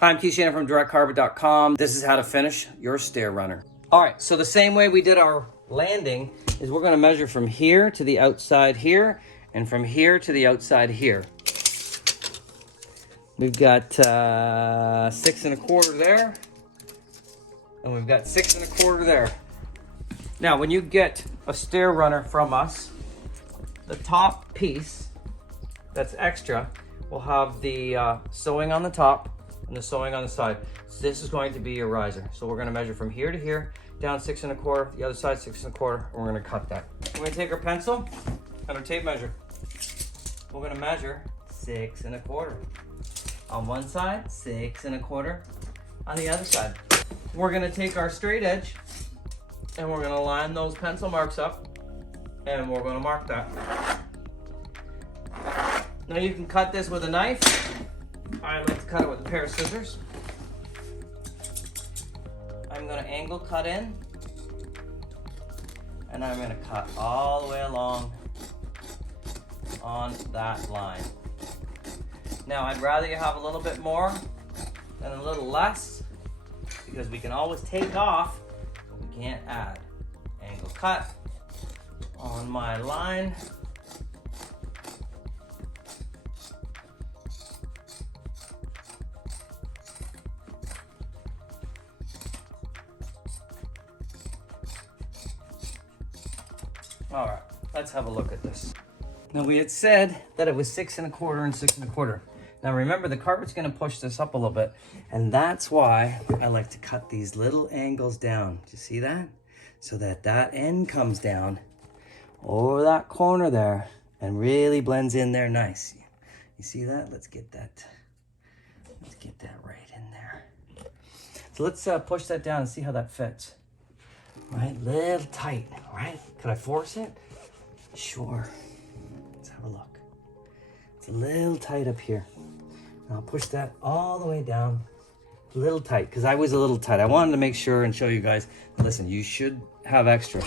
Hi, I'm Keith Shannon from directcarpet.com. This is how to finish your stair runner. All right, so the same way we did our landing is we're gonna measure from here to the outside here and from here to the outside here. We've got 6 1/4 there, and we've got 6 1/4 there. Now, when you get a stair runner from us, the top piece that's extra will have the sewing on the top and the sewing on the side. So this is going to be your riser. So we're gonna measure from here to here, down 6 1/4, the other side 6 1/4, and we're gonna cut that. We're gonna take our pencil and our tape measure. We're gonna measure 6 1/4. On one side, 6 1/4 on the other side. We're gonna take our straight edge and we're gonna line those pencil marks up and we're gonna mark that. Now you can cut this with a knife. I like to cut it with a pair of scissors. I'm gonna angle cut in and I'm gonna cut all the way along on that line. Now, I'd rather you have a little bit more than a little less because we can always take off, but we can't add. Angle cut on my line. All right, let's have a look at this. Now, we had said that it was 6 1/4 and 6 1/4. Now remember, the carpet's gonna push this up a little bit, and that's why I like to cut these little angles down. Do you see that? So that that end comes down over that corner there and really blends in there nice. You see that? Let's get that right in there. So let's push that down and see how that fits. Right, little tight, right? Could I force it? Sure. Let's have a look. It's a little tight up here. I'll push that all the way down, a little tight, because I was a little tight. I wanted to make sure and show you guys, listen, you should have extra.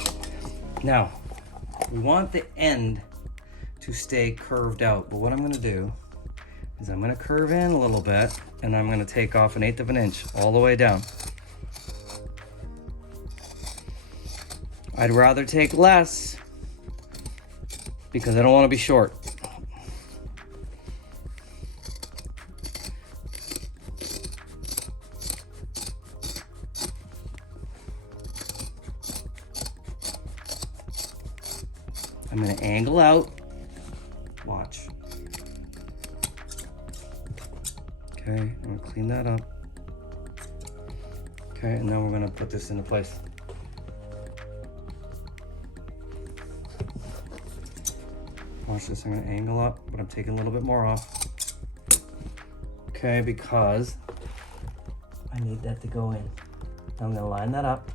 Now, we want the end to stay curved out, but what I'm gonna do is I'm gonna curve in a little bit, and I'm gonna take off 1/8 of an inch all the way down. I'd rather take less because I don't want to be short. I'm going to angle out. Watch. Okay, I'm going to clean that up. Okay, and then we're going to put this into place. Watch this, I'm going to angle up, but I'm taking a little bit more off. Okay, because I need that to go in. I'm going to line that up.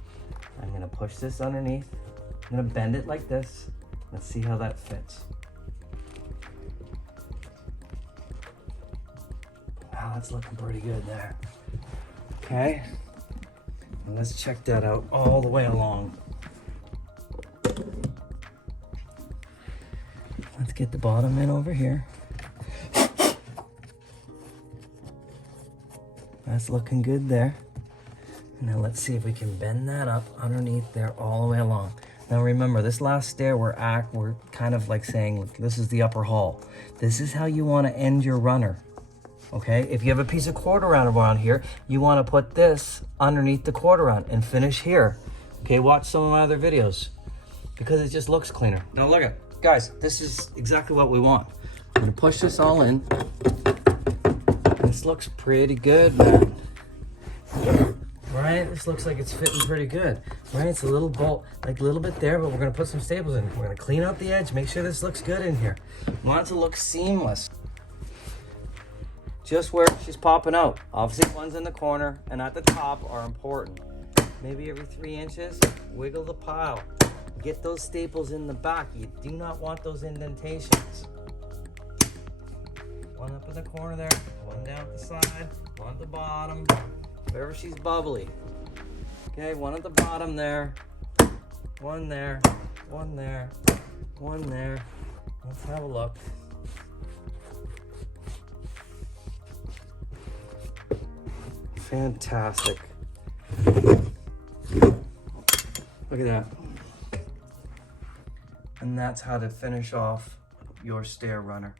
I'm going to push this underneath. I'm going to bend it like this. Let's see how that fits. Wow, that's looking pretty good there. Okay, and let's check that out all the way along. Let's get the bottom in over here. That's looking good there. Now let's see if we can bend that up underneath there all the way along. Now remember, this last stair, we're kind of like saying, look, this is the upper hall. This is how you want to end your runner, okay? If you have a piece of quarter round around here, you want to put this underneath the quarter round and finish here. Okay, watch some of my other videos because it just looks cleaner. Now look at, guys, this is exactly what we want. I'm gonna push this all in. This looks pretty good, man. Right? This looks like it's fitting pretty good. Right? It's a little bolt, like a little bit there, but we're gonna put some staples in. We're gonna clean out the edge, make sure this looks good in here. We want it to look seamless. Just where she's popping out. Obviously, ones in the corner and at the top are important. Maybe every 3 inches, wiggle the pile. Get those staples in the back. You do not want those indentations. One up in the corner there, one down at the side, one at the bottom, wherever she's bubbly. Okay, one at the bottom there, one there, one there, one there. Let's have a look. Fantastic. Look at that. And that's how to finish off your stair runner.